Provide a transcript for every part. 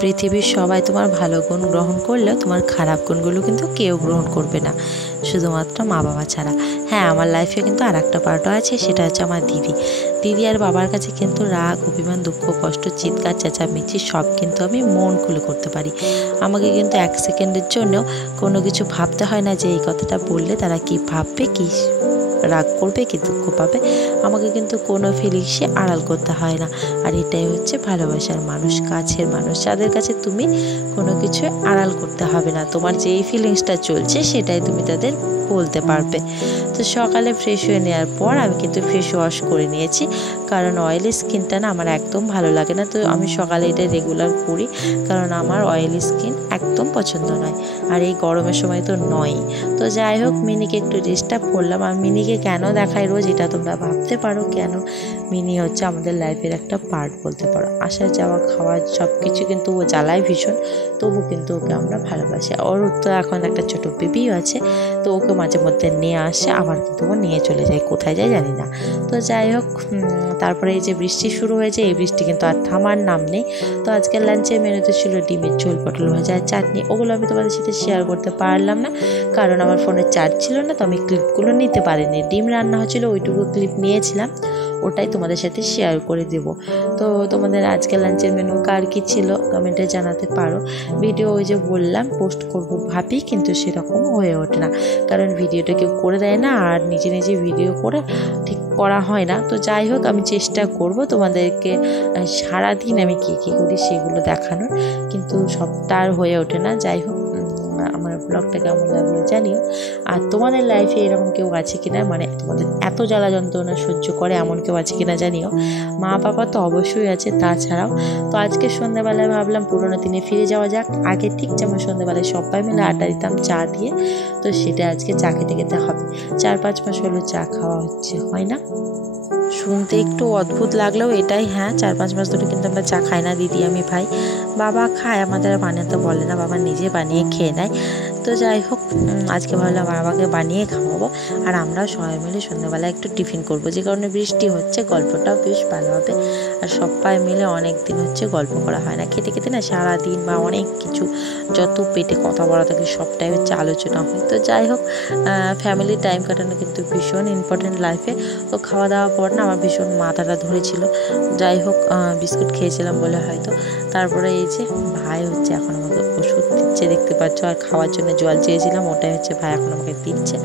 পৃথিবীর সবাই তোমার ভালো গুণ গ্রহণ করলেও তোমার খারাপ গুণগুলো কিন্তু কেউ গ্রহণ করবে না, শুধুমাত্র মা বাবা ছাড়া। হ্যাঁ, আমার লাইফে কিন্তু আর একটা পার্টও আছে, সেটা হচ্ছে আমার দিদি। দিদি আর বাবার কাছে কিন্তু রাগ, অভিমান, দুঃখ, কষ্ট, চিৎকার, চেঁচামেচি সব কিন্তু আমি মন খুলে করতে পারি। আমাকে কিন্তু এক সেকেন্ডের জন্যও কোনো কিছু ভাবতে হয় না যে এই কথাটা বললে তারা কি ভাববে, কি রাগ করবে, কি দুঃখ পাবে। আমাকে কিন্তু কোনো ফিলিংসই আড়াল করতে হয় না। আর এটাই হচ্ছে ভালোবাসার মানুষ, কাছের মানুষ, যাদের কাছে তুমি কোনো কিছু আড়াল করতে হবে না। তোমার যেই ফিলিংসটা চলছে সেটাই তুমি তাদের বলতে পারবে। তো সকালে ফ্রেশ হয়ে নেওয়ার পর আমি কিন্তু ফেস ওয়াশ করে নিয়েছি, কারণ অয়েলি স্কিনটা না আমার একদম ভালো লাগে না। তো আমি সকালে এটা রেগুলার করি, কারণ আমার অয়েলি স্কিন একদম পছন্দ নয়, আর এই গরমের সময় তো নয়ই। তো যাই হোক, মিনিকে একটু ডিস্টার্ব করলাম। আর মিনিকে কেন দেখাই রোজ, এটা তোমরা ভাবতে পারো কেন। মিনি হচ্ছে আমাদের লাইফের একটা পার্ট বলতে পারো। আসা যাওয়া, খাওয়া সব কিছু কিন্তু ও জ্বালায় ভীষণ, তবু কিন্তু ওকে আমরা ভালোবাসি। ওর তো এখন একটা ছোটো বেবিও আছে, তো ওকে মাঝে মধ্যে নিয়ে আসে, আবার কিন্তু ও নিয়ে চলে যায়, কোথায় যায় জানি না। তো যাই হোক, তারপরে এই যে বৃষ্টি শুরু হয়েছে, এই বৃষ্টি কিন্তু আর থামার নাম নেই। তো আজকের লাঞ্চের মেনুতে ছিল ডিমের ঝোল, পটল ভাজা আর চাটনি। ওগুলো আমি তোমাদের সাথে শেয়ার করতে পারলাম না, কারণ আমার ফোনে চার্জ ছিল না, তো আমি ক্লিপগুলো নিতে পারিনি। ডিম রান্না হচ্ছিলো, ওইটুকু ক্লিপ নিয়েছিলাম, ওটাই তোমাদের সাথে শেয়ার করে দেব। তো তোমাদের আজকে লাঞ্চের মেনু কার কী ছিল কমেন্টে জানাতে পারো। ভিডিও ওই যে বললাম পোস্ট করব ভাবি, কিন্তু সেরকম হয়ে ওঠে না, কারণ ভিডিওটা কেউ করে দেয় না, আর নিজে নিজে ভিডিও করে ঠিক করা হয় না। তো যাই হোক, আমি চেষ্টা করব তোমাদেরকে সারাদিন আমি কী কী করি সেগুলো দেখানোর, কিন্তু সবটা আর হয়ে ওঠে না। যাই হোক, আমার ব্লগটা কেমন লাগলো জানিও। আর তোমাদের লাইফে এরকম কেউ আছে কিনা, মানে তোমাদের এত জ্বালা যন্ত্রণা সহ্য করে এমন কেউ আছে কিনা জানিও। মা বাবা তো অবশ্যই আছে, তাছাড়াও তো আজকে সন্ধ্যাবেলায় ভাবলাম পুরোনো দিনে ফিরে যাওয়া যাক। আগে ঠিক যেমন সন্ধ্যাবেলায় সবাই মিলে আড্ডা দিতাম চা দিয়ে, তো সেটা আজকে চা খেতে খেতে হবে। 4-5 মাস হলো চা খাওয়া হচ্ছে, হয় না? শুনতে একটু অদ্ভুত লাগলেও এটাই, হ্যাঁ, 4-5 মাস ধরে কিন্তু আমরা চা খাই না, দিদি আমি ভাই। বাবা খায়, আমাদের বানাতে বলে না, বাবা নিজে বানিয়ে খেয়ে নেয়। তো যাই হোক, আজকে ভাবলাম বাবাকে বানিয়ে খাওয়াবো, আর আমরাও সবাই মিলে সন্ধ্যাবেলায় একটু টিফিন করবো। যে কারণে বৃষ্টি হচ্ছে, গল্পটাও বেশ ভালো হবে। আর সবাই মিলে অনেক দিন হচ্ছে গল্প করা হয় না, খেতে খেতে না সারাদিন বা অনেক কিছু যত পেটে কথা বলা থাকে সবটাই হচ্ছে আলোচনা হয়। তো যাই হোক, ফ্যামিলি টাইম কাটানো কিন্তু ভীষণ ইম্পর্টেন্ট লাইফে। তো খাওয়া দাওয়ার পর না আমার ভীষণ মাথাটা ধরেছিল। যাই হোক, বিস্কুট খেয়েছিলাম বলে হয়তো। তারপরে এই যে ভাই হচ্ছে এখন আমাকে ওষুধ দিচ্ছে, দেখতে পাচ্ছ, আর খাওয়ার জন্য জল চেয়েছিলাম, ওটাই হচ্ছে ভাই এখন আমাকে দিচ্ছে।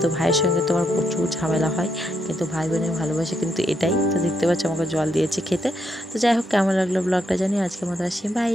তো ভাইয়ের সঙ্গে তোমার প্রচুর ঝামেলা হয়, কিন্তু ভাই বোনের ভালোবাসে কিন্তু এটাই। তো দেখতে পাচ্ছ আমাকে জল দিয়েছে খেতে। তো যাই হোক, কেমন লাগলো ব্লগটা জানি। আজকের মতো আসি, বাই।